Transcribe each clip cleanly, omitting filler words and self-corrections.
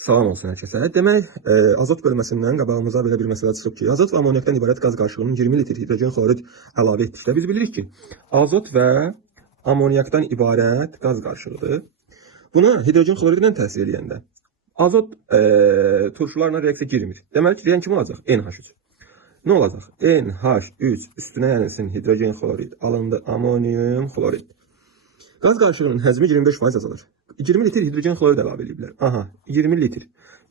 Salam olsun hər kəsə. Demək, azot bölməsindən qabağımıza belə bir məsələ çıxıb ki, azot və amoniakdan ibarət qaz qarışığının 20 litr hidrogen xlorid əlavə etdikdə biz bilirik ki, azot və amoniakdan ibarət qaz qarışığıdır. Buna hidrogen xloridlə təsir edəndə azot turşularla reaksiya girmir. Deməli ki, deyən kim olacaq? NH3. Nə olacaq? NH3 üstünə yenilsin hidrogen xlorid, alındı amonium xlorid. Qaz qarışığının həcmi 25% azalır. 20 litr hidrogen xlorid əlavə ediblər. Aha, 20 litr.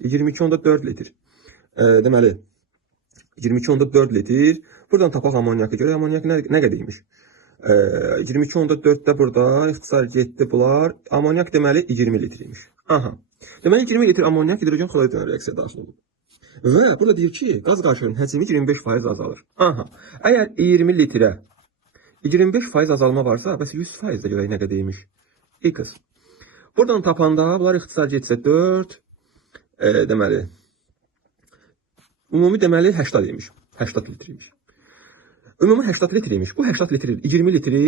22.4 litr. Deməli, 22.4 litr. Buradan tapaq amoniakı görə. Amoniak nə qədərmiş? 22.4-də burada ixtisar getdi bunlar. Amoniak deməli 20 litriymiş. Aha. Deməli 20 litr amoniak hidrogen xloridlə reaksiyaya daxil olur. Və burada deyir ki, qaz qarışığının həcmi 25% azalır. Aha. Əgər 20 litrə 25% azalma varsa, bəs 100% də görək nə qədərmiş? X. Buradan tapanda bunlar ixtisar getsə 4, deməli, ümumi deməli 80 imiş. 80 litriymiş. Ümumi 80 litriymiş. Bu 80 litr 20 litri,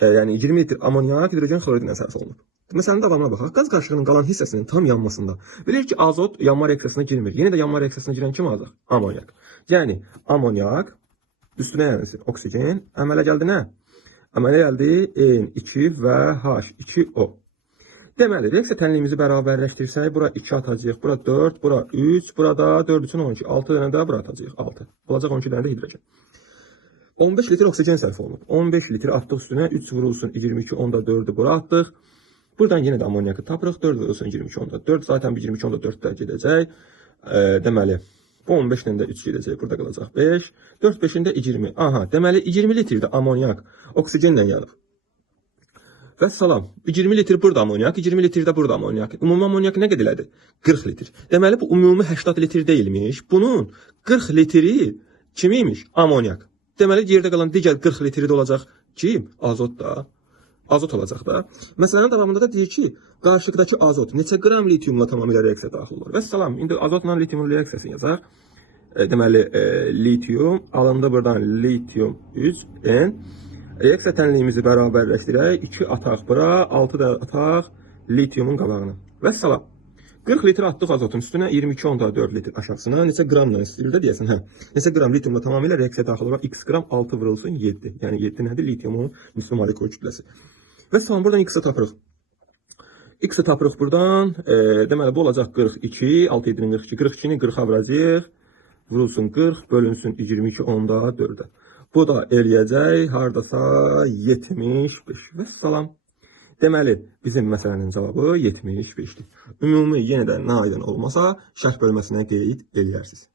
yəni 20 litr amoniak hidrogen xloridlə əsas olunub. Məsələnin davamına baxaq. Qaz qarışığının qalan hissəsinin tam yanmasında bilir ki, azot yanma reaksiyasına girmir. Yenə də yanma reaksiyasına girən kim olacaq? Amoniak. Yəni amoniak üstünə yenilsin oksigen. Əmələ gəldi nə? Əmələ gəldi N2 və H2O. Deməli, reaksiya tənliyimizi bərabərləşdirsək, bura 2 atacağıq, bura 4, bura 3, burada 4 üçün 12, 6 dənə də bura atacağıq, 6. Olacaq 12 dənə də hidrogen. 15 litr oksigen sərf olunub. 15 litr atdıq üstünə, 3 vurulsun 22.4-ü bura atdıq. Buradan yenə də amoniakı tapırıq, 4 vurulsun 22.4, zaten bir 22.4-də gedəcək. Deməli, bu 15 ilə də 3 gedəcək, burada qalacaq 5. 4 5-ində 20. Aha, deməli 20 litrdə amoniak oksigenlə gəlib. Və salam, 20 litr burada amoniak, 20 litrdə burada amoniak. Ümumi amoniak nə qədərdir? 40 litr. Deməli bu ümumi 80 litr deyilmiş. Bunun 40 litri kimiymiş? Amoniak. Deməli yerdə qalan digər 40 litri də olacaq kim? Azot da. Azot olacaq da. Məsələnin davamında da deyir ki, qarışıqdakı azot neçə qram litiumla tamamilə reaksiyaya daxil olur. Və salam, indi azotla litiumun reaksiyasını yazaq. Deməli, litium, alındı buradan litium 3N. Reaksiya tənliyimizi bərabərləşdirək. 2 ataq bura, 6 da ataq litiumun qabağına. Və salam. 40 litr atdıq azotun üstünə, 22.4 litr aşağısına. Neçə qramla istildə deyəsən, hə. Neçə qram litiumla tamamilə reaksiyaya daxil olur. X qram 6 vurulsun 7. Yəni 7 nədir? Litiumun müsbət molekul kütləsi. Və salam, buradan X-i tapırıq. X-i tapırıq buradan. Deməli, bu olacaq 42, 6 7-nin 42, 42-ni 40-a vuracaq. Vurulsun 40, bölünsün 22.4-ə. Bu da eləyəcək, haradasa 75. Və salam. Deməli, bizim məsələnin cavabı 75-dir. Ümumi yenə də nə aydın olmasa, şərh bölməsinə qeyd eləyərsiniz.